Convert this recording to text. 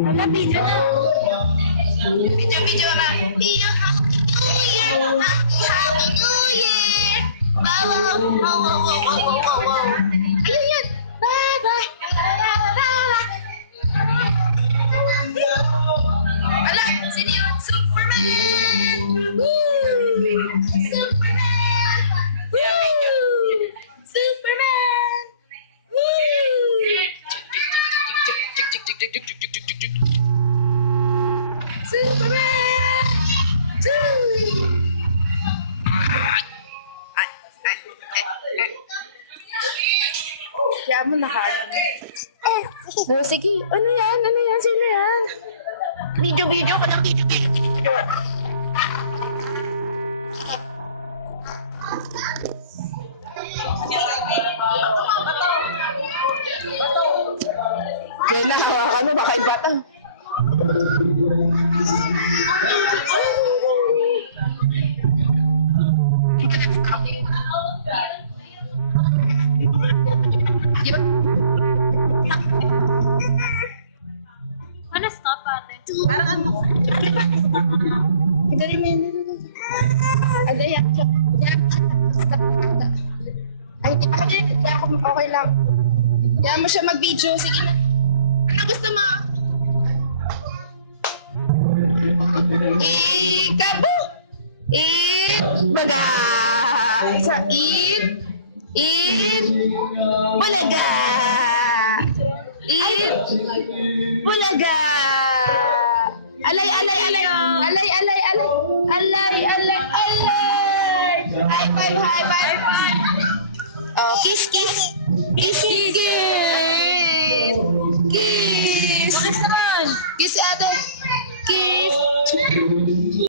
Wala, video na. Video na. Happy New Year! Wow. Ayun yan! Bye-bye! Ala! Sino yun? Superman! Woo! Superman! Woo! Superman! Superman! Kaya mo nakaano. Oh, sige. Ano yan? Sino yan? Video ko ng video. May nahawakan mo, bakit batang? Ano stop ate? Idari mo yun. Ada yan. Ay, di ako okay lang. Yan mo siya mag-video. Sige na. Ano gusto mo? Ikabu! Baga! Sa bulaga! Bulaga! Alay! High five! Oh, kiss!